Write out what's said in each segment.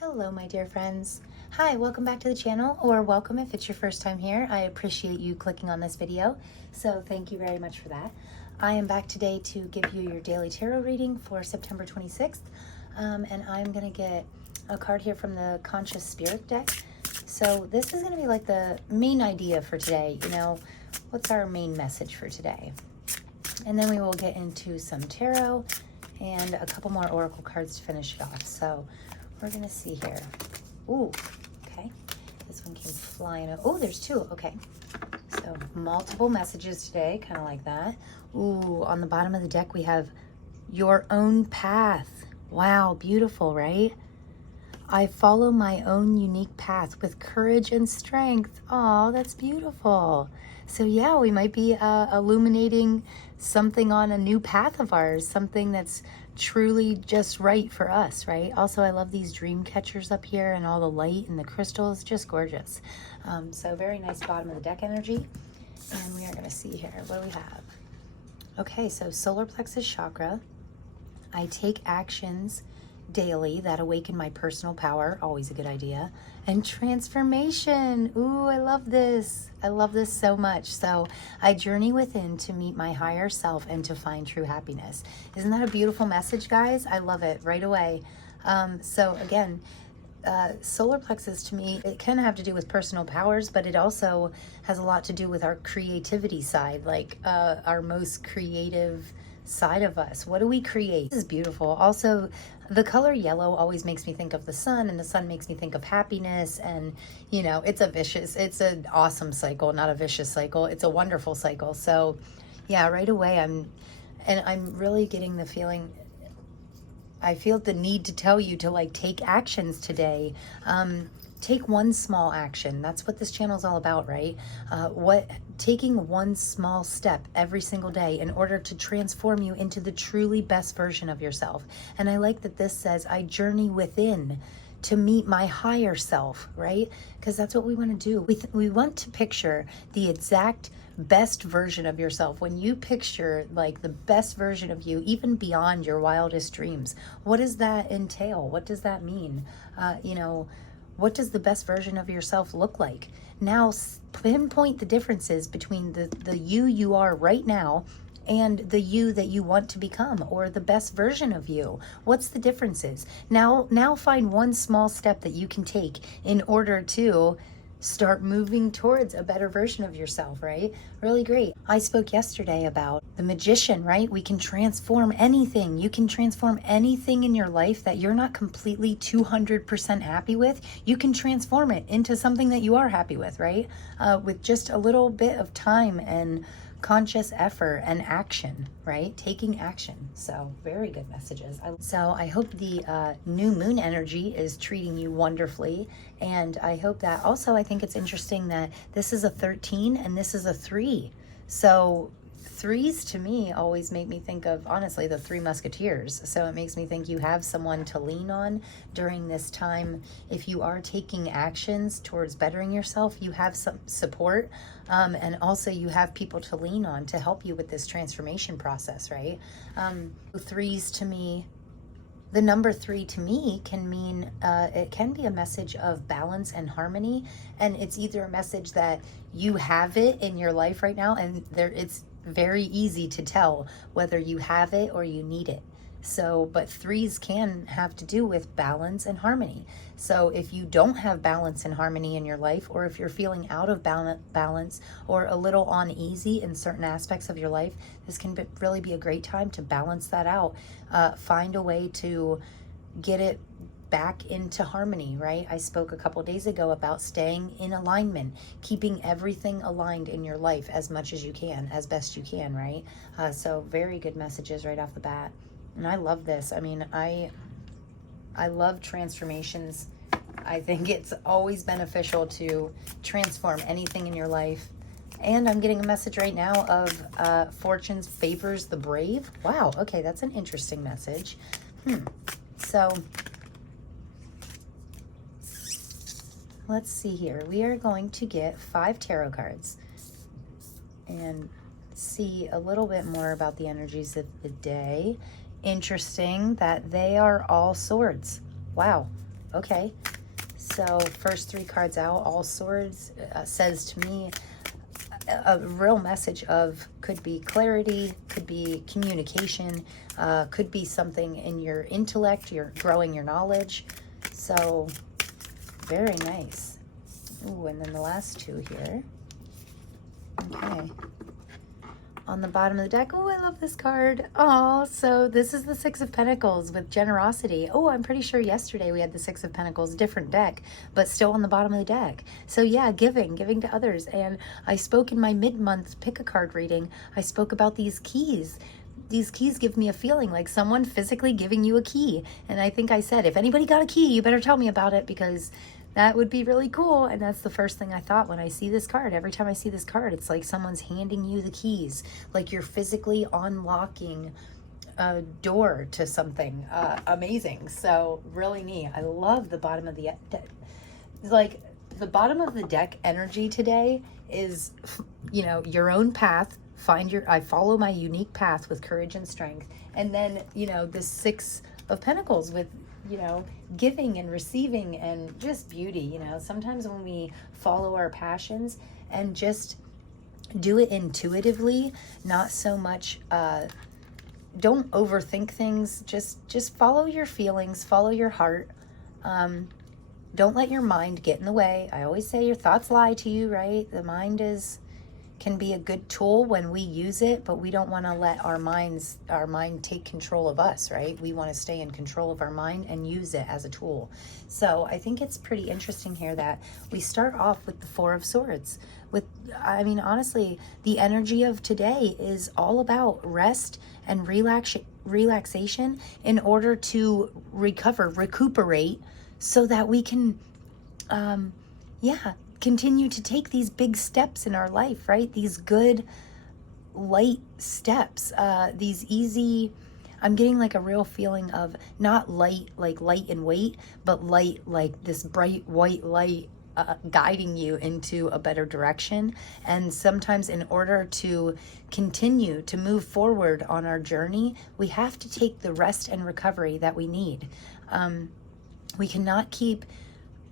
Hello, my dear friends. Hi, welcome back to the channel, or welcome if it's your first time here. I appreciate you clicking on this video, so thank you very much for that. I am back today to give you your daily tarot reading for September 26th, and I'm going to get a card here from the Conscious Spirit deck. So this is going to be like the main idea for today, what's our main message for today? And then we will get into some tarot and a couple more oracle cards to finish it off. So we're gonna see here. Ooh, okay. This one came flying up. Oh, there's two. Okay. So multiple messages today, kind of like that. Ooh, on the bottom of the deck we have your own path. Wow, beautiful, right? I follow my own unique path with courage and strength. Oh, that's beautiful. So yeah, we might be illuminating something on a new path of ours, something that's truly just right for us, right? Also, I love these dream catchers up here and all the light and the crystals, just gorgeous. So very nice bottom of the deck energy. And we are gonna see here, what do we have? Okay, so solar plexus chakra. I take actions daily that awaken my personal power, always a good idea. And transformation, ooh, I love this. I love this so much. So I journey within to meet my higher self and to find true happiness. Isn't that a beautiful message, guys? I love it right away. So again, solar plexus to me, it can have to do with personal powers, but it also has a lot to do with our creativity side, like our most creative side of us. What do we create? This is beautiful. Also, the color yellow always makes me think of the sun, and the sun makes me think of happiness. And it's an awesome cycle, not a vicious cycle. It's a wonderful cycle. So yeah, right away I'm really getting the feeling, I feel the need to tell you to take actions today. Take one small action. That's what this channel is all about, right? Taking one small step every single day in order to transform you into the truly best version of yourself. And I like that this says, I journey within to meet my higher self, right? Because that's what we want to do. We want to picture the exact best version of yourself. When you picture the best version of you, even beyond your wildest dreams, what does that entail? What does that mean? What does the best version of yourself look like? Now, pinpoint the differences between the you are right now and the you that you want to become, or the best version of you. What's the differences? Now find one small step that you can take in order to start moving towards a better version of yourself, right? Really great. I spoke yesterday about the magician, right? We can transform anything. You can transform anything in your life that you're not completely 200% happy with. You can transform it into something that you are happy with, right? With just a little bit of time and conscious effort and action, right? Taking action. So very good messages. So I hope the new moon energy is treating you wonderfully. And I hope that also, I think it's interesting that this is a 13 and this is a 3. So threes to me always make me think of, honestly, the Three Musketeers. So it makes me think you have someone to lean on during this time. If you are taking actions towards bettering yourself, you have some support, and also you have people to lean on to help you with this transformation process, right? Threes to me, the number 3 to me can mean, it can be a message of balance and harmony. And it's either a message that you have it in your life right now, and it's very easy to tell whether you have it or you need it. So, but threes can have to do with balance and harmony. So if you don't have balance and harmony in your life, or if you're feeling out of balance or a little uneasy in certain aspects of your life, this can really be a great time to balance that out. Find a way to get it back into harmony, right? I spoke a couple days ago about staying in alignment, keeping everything aligned in your life as much as you can, as best you can, right? So very good messages right off the bat. And I love this. I mean, I love transformations. I think it's always beneficial to transform anything in your life. And I'm getting a message right now of fortune favors the brave. Wow, okay, that's an interesting message. So let's see here. We are going to get 5 tarot cards and see a little bit more about the energies of the day. Interesting that they are all swords. Wow. okay. So first 3 cards out, all swords, says to me a real message of, could be clarity, could be communication, could be something in your intellect, you're growing your knowledge. So very nice. Ooh, and then the last 2 here. Okay. On the bottom of the deck, oh, I love this card. Oh, so this is the 6 of Pentacles with generosity. Oh, I'm pretty sure yesterday we had the 6 of Pentacles, different deck, but still on the bottom of the deck. So yeah, giving to others. And I spoke in my mid-month pick a card reading, I spoke about these keys. These keys give me a feeling like someone physically giving you a key. And I think I said, if anybody got a key, you better tell me about it, because that would be really cool. And that's the first thing I thought when I see this card. Every time I see this card, it's like someone's handing you the keys, like you're physically unlocking a door to something amazing. So really neat. I love the bottom of the deck. Like the bottom of the deck energy today is, you know, your own path. I follow my unique path with courage and strength. And then, you know, the 6 of Pentacles with, you know, giving and receiving and just beauty. You know, sometimes when we follow our passions and just do it intuitively, not so much, don't overthink things, just follow your feelings, follow your heart. Don't let your mind get in the way. I always say your thoughts lie to you, right? The mind can be a good tool when we use it, but we don't want to let our mind take control of us, right? We want to stay in control of our mind and use it as a tool. So I think it's pretty interesting here that we start off with the 4 of Swords. I mean, honestly, the energy of today is all about rest and relaxation in order to recuperate, so that we can, continue to take these big steps in our life, right? These good, light steps, these easy, I'm getting like a real feeling of not light, like light in weight, but light, like this bright white light guiding you into a better direction. And sometimes in order to continue to move forward on our journey, we have to take the rest and recovery that we need. We cannot keep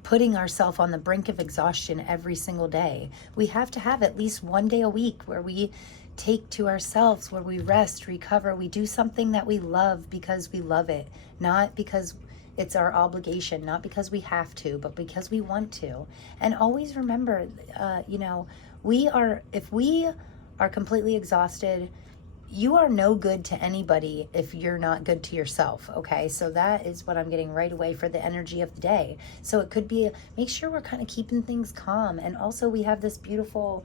putting ourselves on the brink of exhaustion every single day. We have to have at least one day a week where we take to ourselves, where we rest, recover, we do something that we love because we love it, not because it's our obligation, not because we have to, but because we want to. And always remember, you know, if we are completely exhausted, you are no good to anybody if you're not good to yourself, okay? So that is what I'm getting right away for the energy of the day. So it could be, make sure we're kind of keeping things calm. And also we have this beautiful,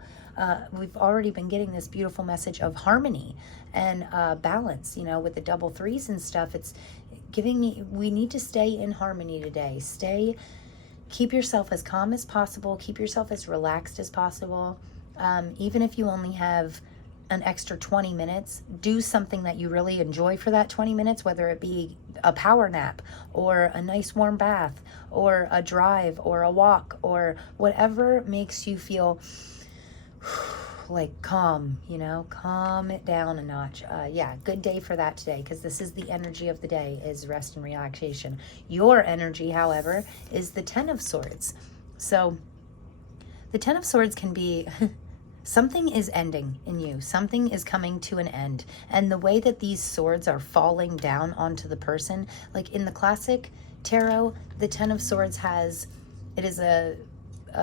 we've already been getting this beautiful message of harmony and balance, you know, with the double 3s and stuff. It's giving me, we need to stay in harmony today. Keep yourself as calm as possible. Keep yourself as relaxed as possible. Even if you only have an extra 20 minutes, do something that you really enjoy for that 20 minutes, whether it be a power nap or a nice warm bath or a drive or a walk or whatever makes you feel like calm, you know, calm it down a notch. Yeah, good day for that today, because this is the energy of the day, is rest and relaxation. Your energy, however, is the 10 of Swords. So the 10 of Swords can be something is ending in you. Something is coming to an end. And the way that these swords are falling down onto the person, like in the classic tarot, the 10 of Swords it is a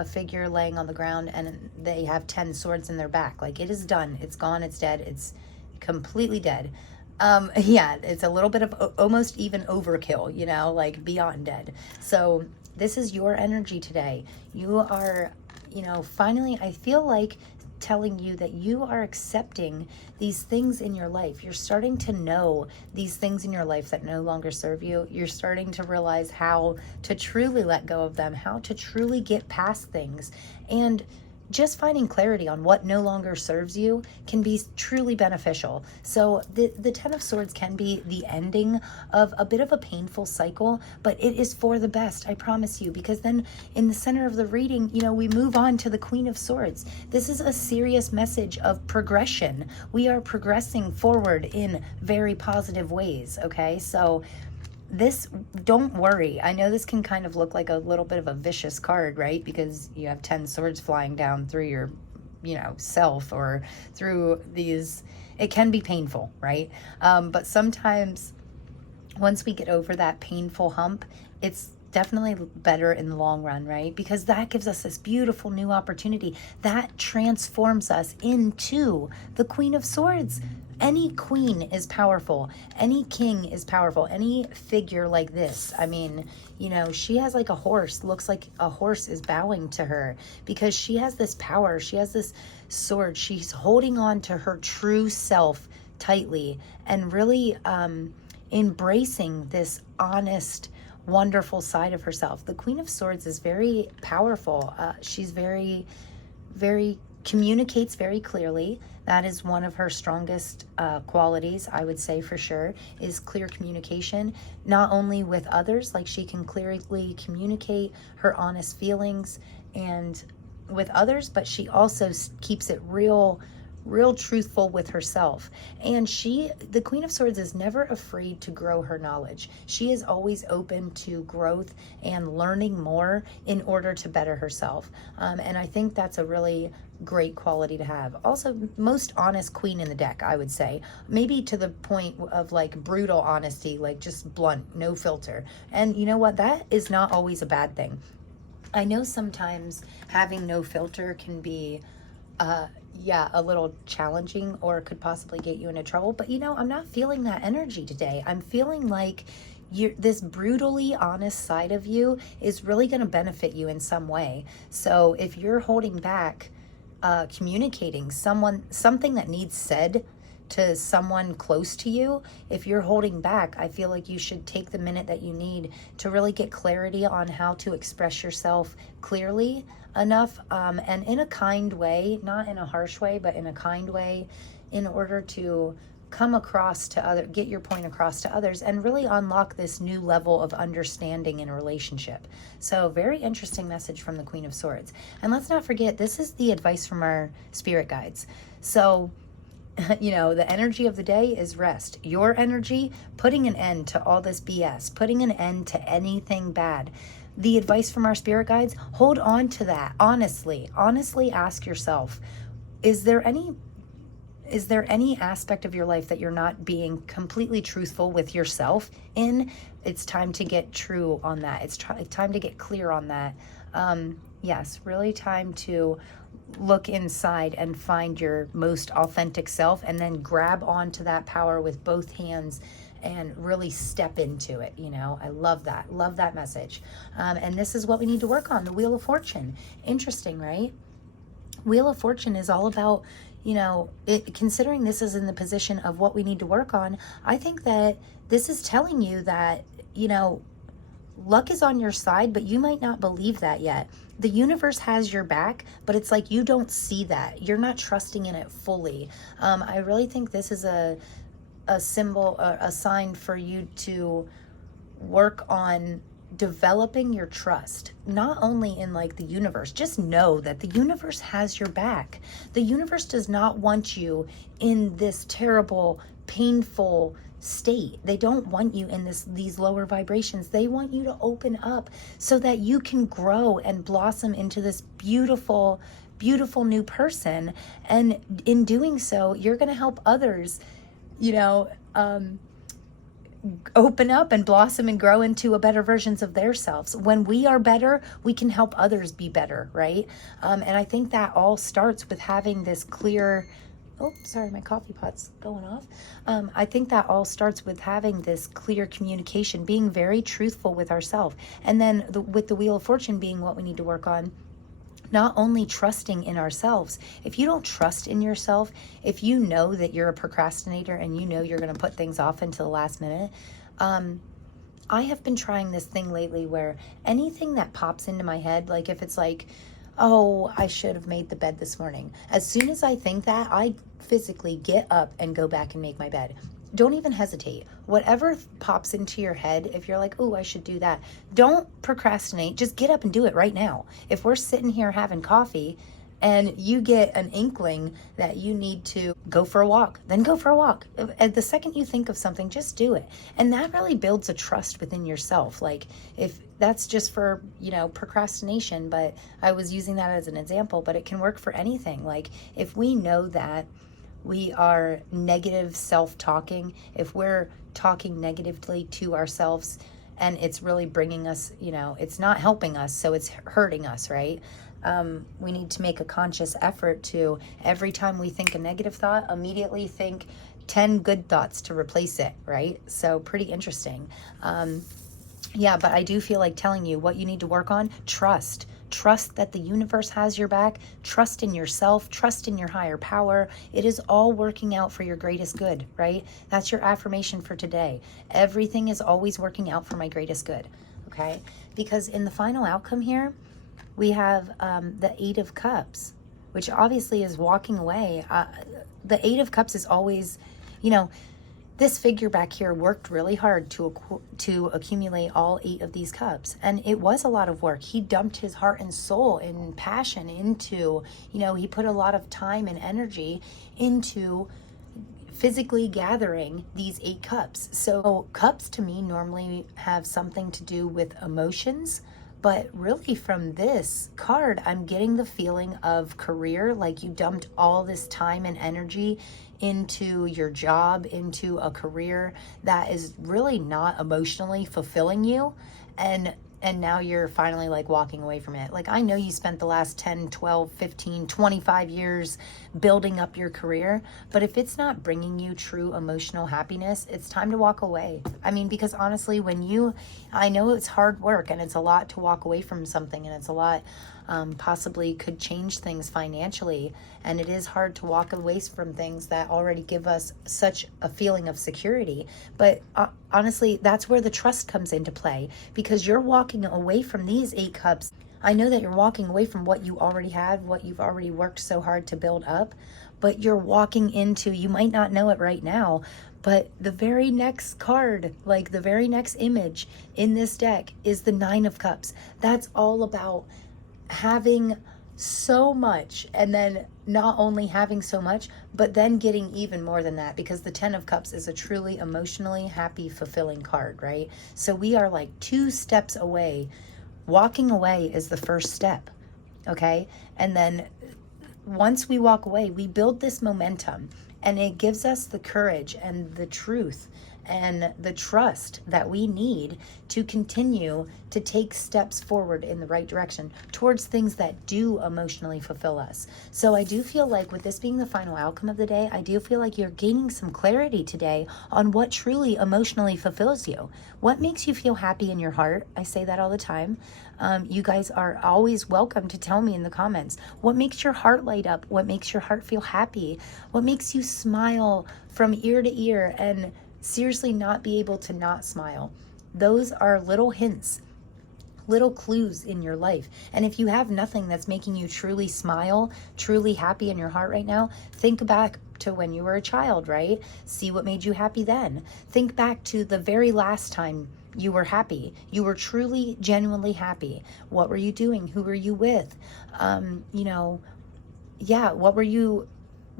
figure laying on the ground, and they have 10 swords in their back. Like, it is done. It's gone. It's dead. It's completely dead. Yeah, it's a little bit of almost even overkill, you know, like beyond dead. So this is your energy today. You are, you know, finally, I feel like telling you that you are accepting these things in your life. You're starting to know these things in your life that no longer serve you. You're starting to realize how to truly let go of them, how to truly get past things. And just finding clarity on what no longer serves you can be truly beneficial. So the 10 of Swords can be the ending of a bit of a painful cycle, but it is for the best, I promise you, because then in the center of the reading, you know, we move on to the Queen of Swords. This is a serious message of progression. We are progressing forward in very positive ways, okay? So this, don't worry. I know this can kind of look like a little bit of a vicious card, right? Because you have 10 swords flying down through your, self, or through these, it can be painful, right? But sometimes once we get over that painful hump, it's definitely better in the long run, right? Because that gives us this beautiful new opportunity that transforms us into the Queen of Swords. Any queen is powerful. Any king is powerful. Any figure like this, I mean, she has like a horse, looks like a horse is bowing to her because she has this power. She has this sword. She's holding on to her true self tightly and really embracing this honest, wonderful side of herself. The Queen of Swords is very powerful. She's very, very, communicates very clearly. That is one of her strongest qualities, I would say, for sure, is clear communication, not only with others, like she can clearly communicate her honest feelings and with others, but she also keeps it real truthful with herself. And the Queen of Swords is never afraid to grow her knowledge. She is always open to growth and learning more in order to better herself. And I think that's a really great quality to have. Also, most honest queen in the deck, I would say. Maybe to the point of like brutal honesty, like just blunt, no filter. And you know what? That is not always a bad thing. I know sometimes having no filter can be a little challenging, or could possibly get you into trouble. But I'm not feeling that energy today. I'm feeling like this brutally honest side of you is really going to benefit you in some way. So if you're holding back communicating something that needs said to someone close to you, if you're holding back, I feel like you should take the minute that you need to really get clarity on how to express yourself clearly enough, and in a kind way, not in a harsh way, but in a kind way, in order to come across to get your point across to others and really unlock this new level of understanding in a relationship. So very interesting message from the Queen of Swords. And let's not forget, this is the advice from our spirit guides. So the energy of the day is rest. Your energy, putting an end to all this BS, putting an end to anything bad. The advice from our spirit guides, hold on to that. Honestly ask yourself, is there any aspect of your life that you're not being completely truthful with yourself in? It's time to get true on that. It's time to get clear on that. Yes, really time to look inside and find your most authentic self, and then grab onto that power with both hands and really step into it. I love that message. And this is what we need to work on, the Wheel of Fortune. Interesting, right? Wheel of Fortune is all about, considering this is in the position of what we need to work on. I think that this is telling you that, luck is on your side, but you might not believe that yet. The universe has your back, but it's like you don't see that. You're not trusting in it fully. I really think this is a symbol, a sign for you to work on developing your trust, not only in like the universe. Just know that the universe has your back. The universe does not want you in this terrible, painful state. They don't want you in these lower vibrations. They want you to open up so that you can grow and blossom into this beautiful, beautiful new person. And in doing so, you're going to help others, open up and blossom and grow into a better versions of their selves. When we are better, we can help others be better, right? And I think that all starts with having this clear, oh, sorry, my coffee pot's going off. I think that all starts with having this clear communication, being very truthful with ourselves. And then with the Wheel of Fortune being what we need to work on, not only trusting in ourselves. If you don't trust in yourself, if you know that you're a procrastinator and you know you're going to put things off until the last minute, I have been trying this thing lately where anything that pops into my head, like if it's like, oh, I should have made the bed this morning. As soon as I think that, I physically get up and go back and make my bed. Don't even hesitate. Whatever pops into your head, if you're like, oh, I should do that, don't procrastinate. Just get up and do it right now. If we're sitting here having coffee, and you get an inkling that you need to go for a walk, then go for a walk. And the second you think of something, just do it. And that really builds a trust within yourself. Like, if that's just for, procrastination, but I was using that as an example, but it can work for anything. Like, if we know that we are negative self-talking, if we're talking negatively to ourselves and it's really bringing us, it's not helping us, so it's hurting us, right? We need to make a conscious effort to, every time we think a negative thought, immediately think 10 good thoughts to replace it, right? So pretty interesting. Yeah, but I do feel like telling you what you need to work on. Trust that the universe has your back. Trust in yourself. Trust in your higher power. It is all working out for your greatest good, right? That's your affirmation for today. Everything is always working out for my greatest good, okay? Because in the final outcome here, we have the Eight of Cups, which obviously is walking away. The Eight of Cups is always, this figure back here worked really hard to accumulate all 8 of these cups. And it was a lot of work. He dumped his heart and soul and passion into, he put a lot of time and energy into physically gathering these 8 cups. So cups to me normally have something to do with emotions. But really from this card, I'm getting the feeling of career, like you dumped all this time and energy into your job, into a career that is really not emotionally fulfilling you. And now you're finally like walking away from it. Like, I know you spent the last 10, 12, 15, 25 years building up your career, but if it's not bringing you true emotional happiness, it's time to walk away. I mean, because honestly, I know it's hard work and it's a lot to walk away from something, and it's a lot, possibly could change things financially. And it is hard to walk away from things that already give us such a feeling of security. But honestly, that's where the trust comes into play, because you're walking away from these 8 cups. I know that you're walking away from what you already have, what you've already worked so hard to build up, but you're walking into, you might not know it right now, but the very next card, like the very next image in this deck, is the 9 of Cups. That's all about having so much, and then not only having so much, but then getting even more than that, because the 10 of Cups is a truly emotionally happy, fulfilling card, right? So we are like 2 steps away. Walking away is the first step, okay? And then once we walk away, we build this momentum, and it gives us the courage and the truth and the trust that we need to continue to take steps forward in the right direction towards things that do emotionally fulfill us. So I do feel like, with this being the final outcome of the day, I do feel like you're gaining some clarity today on what truly emotionally fulfills you. What makes you feel happy in your heart? I say that all the time. You guys are always welcome to tell me in the comments. What makes your heart light up? What makes your heart feel happy? What makes you smile from ear to ear and seriously not be able to not smile? Those are little hints, little clues in your life. And if you have nothing that's making you truly smile, truly happy in your heart right now, think back to when you were a child, right? See what made you happy then. Think back to the very last time you were happy. You were truly, genuinely happy. What were you doing? Who were you with?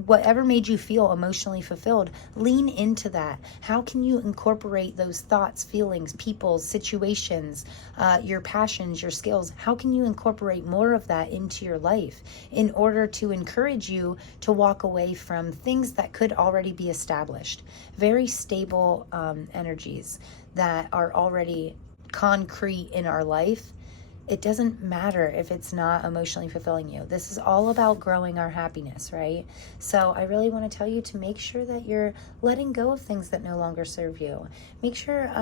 Whatever made you feel emotionally fulfilled, lean into that. How can you incorporate those thoughts, feelings, people, situations, your passions, your skills? How can you incorporate more of that into your life in order to encourage you to walk away from things that could already be established? Very stable energies that are already concrete in our life. It doesn't matter if it's not emotionally fulfilling you. This is all about growing our happiness, right? So I really want to tell you to make sure that you're letting go of things that no longer serve you. Make sure,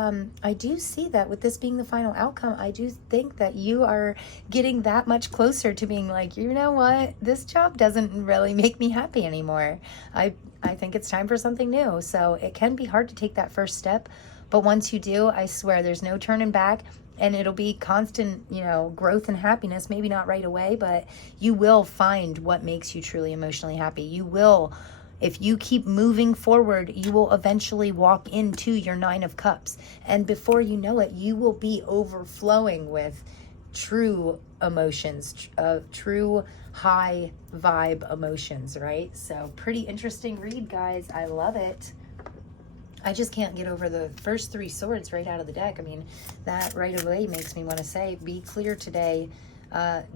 I do see that with this being the final outcome, I do think that you are getting that much closer to being like, you know what? This job doesn't really make me happy anymore. I think it's time for something new. So it can be hard to take that first step. But once you do, I swear there's no turning back. And it'll be constant, growth and happiness. Maybe not right away, but you will find what makes you truly emotionally happy. You will, if you keep moving forward, you will eventually walk into your 9 of Cups. And before you know it, you will be overflowing with true emotions, true high vibe emotions, right? So pretty interesting read, guys. I love it. I just can't get over the first 3 swords right out of the deck. I mean, that right away makes me want to say, be clear today.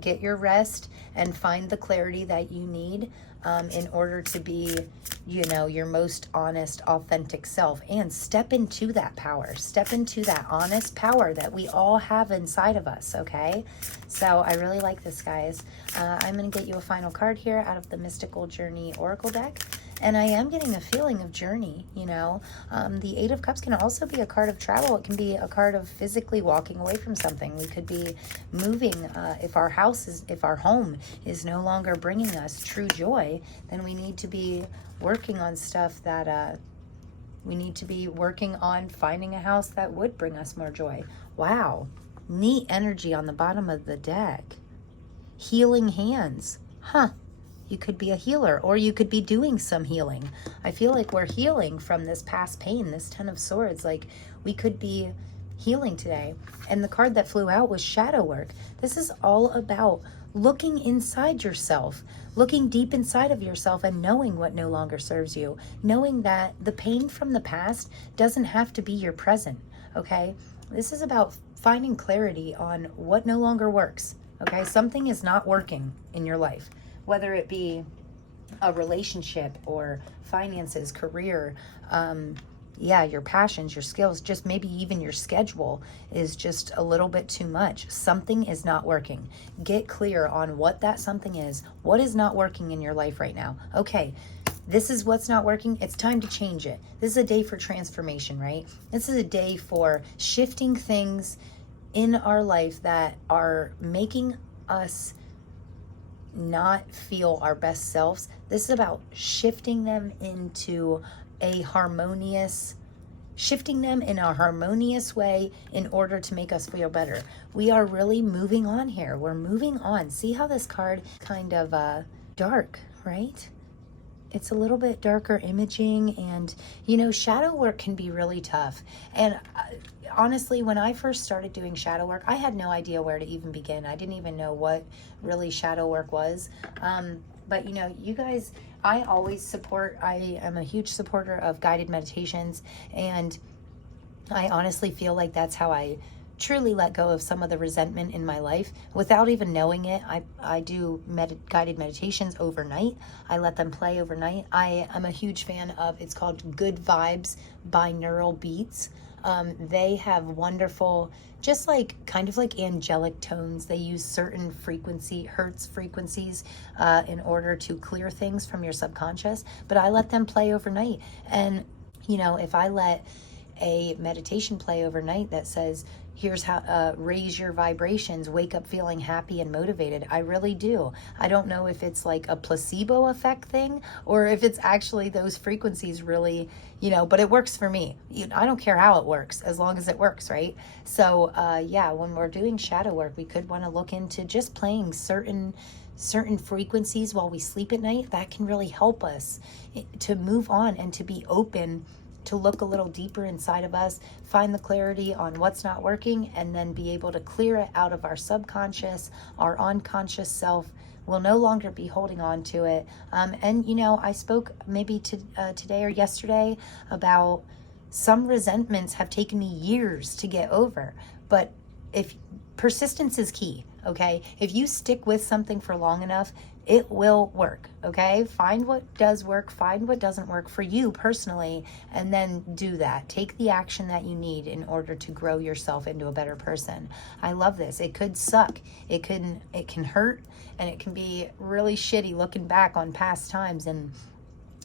Get your rest and find the clarity that you need in order to be, you know, your most honest, authentic self, and step into that power. Step into that honest power that we all have inside of us, okay? So I really like this, guys. I'm going to get you a final card here out of the Mystical Journey Oracle deck. And I am getting a feeling of journey, you know. The Eight of Cups can also be a card of travel. It can be a card of physically walking away from something. We could be moving. If our home is no longer bringing us true joy, then we need to be working on stuff that, we need to be working on finding a house that would bring us more joy. Wow. Neat energy on the bottom of the deck. Healing hands. Huh. You could be a healer, or you could be doing some healing. I feel like we're healing from this past pain, this Ten of Swords. Like, we could be healing today. And the card that flew out was shadow work. This is all about looking inside yourself, looking deep inside of yourself and knowing what no longer serves you, knowing that the pain from the past doesn't have to be your present, okay? This is about finding clarity on what no longer works, okay? Something is not working in your life. Whether it be a relationship or finances, career, your passions, your skills, just maybe even your schedule is just a little bit too much. Something is not working. Get clear on what that something is. What is not working in your life right now? Okay, this is what's not working. It's time to change it. This is a day for transformation, right? This is a day for shifting things in our life that are making us not feel our best selves. This is about shifting them into a harmonious, shifting them in a harmonious way in order to make us feel better. We are really moving on here. We're moving on. See how this card kind of dark, right? It's a little bit darker imaging, and you know, shadow work can be really tough. And honestly, when I first started doing shadow work, I had no idea where to even begin. I didn't even know what really shadow work was. But you know, you guys, I always support, I am a huge supporter of guided meditations, and I honestly feel like that's how I truly let go of some of the resentment in my life without even knowing it. I do guided meditations overnight. I let them play overnight. I am a huge fan of, it's called Good Vibes binaural beats. They have wonderful, just like kind of like angelic tones. They use certain hertz frequencies in order to clear things from your subconscious, but I let them play overnight. And you know, if I let a meditation play overnight that says, here's how, raise your vibrations, wake up feeling happy and motivated, I really do. I don't know if it's like a placebo effect thing or if it's actually those frequencies really, you know, but it works for me. I don't care how it works as long as it works, right? So yeah, when we're doing shadow work, we could want to look into just playing certain frequencies while we sleep at night. That can really help us to move on and to be open, to look a little deeper inside of us, find the clarity on what's not working, and then be able to clear it out of our subconscious. Our unconscious self will no longer be holding on to it. And you know, I spoke maybe today or yesterday about some resentments have taken me years to get over, but if persistence is key, okay? If you stick with something for long enough, it will work, okay? Find what does work, find what doesn't work for you personally, and then do that. Take the action that you need in order to grow yourself into a better person. I love this. It could suck. It can hurt, and it can be really shitty looking back on past times and,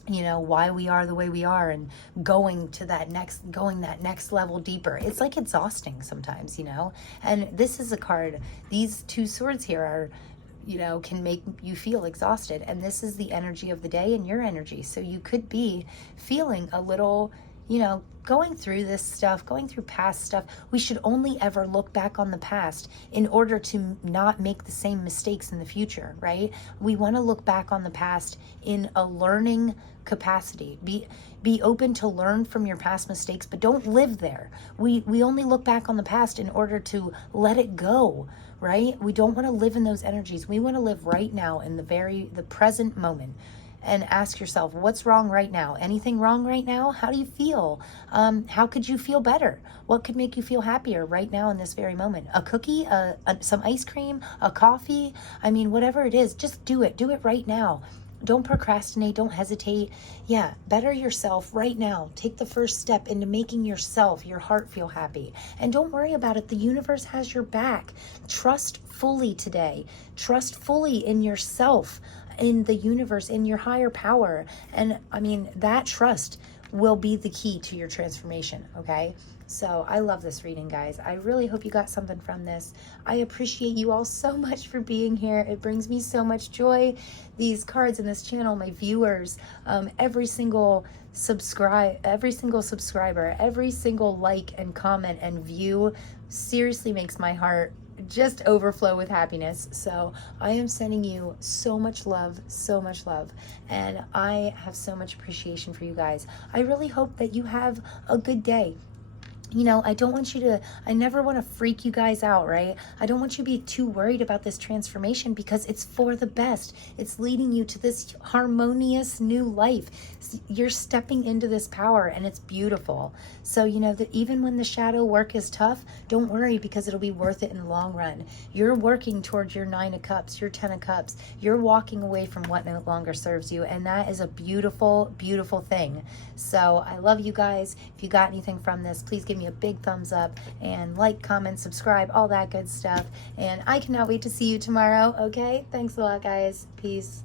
you know, why we are the way we are, and going that next level deeper. It's like exhausting sometimes, you know? And this is a card, these two swords here are, you know, can make you feel exhausted. And this is the energy of the day and your energy. So you could be feeling a little, you know, going through this stuff, going through past stuff, we should only ever look back on the past in order to not make the same mistakes in the future, right? We want to look back on the past in a learning capacity. Be open to learn from your past mistakes, but don't live there. We only look back on the past in order to let it go, right? We don't want to live in those energies. We want to live right now in the present moment. And ask yourself, what's wrong right now? Anything wrong right now? How do you feel? How could you feel better? What could make you feel happier right now in this very moment? A cookie, some ice cream, a coffee? I mean, whatever it is, just do it. Do it right now. Don't procrastinate. Don't hesitate. Yeah, better yourself right now. Take the first step into making yourself, your heart feel happy. And don't worry about it. The universe has your back. Trust fully today. Trust fully in yourself, in the universe, in your higher power. And I mean, that trust will be the key to your transformation, okay? So I love this reading, guys. I really hope you got something from this. I appreciate you all so much for being here. It brings me so much joy. These cards in this channel, my viewers, every single subscriber, every single like and comment and view seriously makes my heart just overflow with happiness. So I am sending you so much love, and I have so much appreciation for you guys. I really hope that you have a good day. You know, I never want to freak you guys out, right? I don't want you to be too worried about this transformation, because it's for the best. It's leading you to this harmonious new life. You're stepping into this power, and it's beautiful. So, you know, that even when the shadow work is tough, don't worry, because it'll be worth it in the long run. You're working towards your 9 of Cups, your 10 of Cups. You're walking away from what no longer serves you, and that is a beautiful, beautiful thing. So I love you guys. If you got anything from this, please give me a big thumbs up and like, comment, subscribe, all that good stuff. And I cannot wait to see you tomorrow. Okay, thanks a lot, guys. Peace.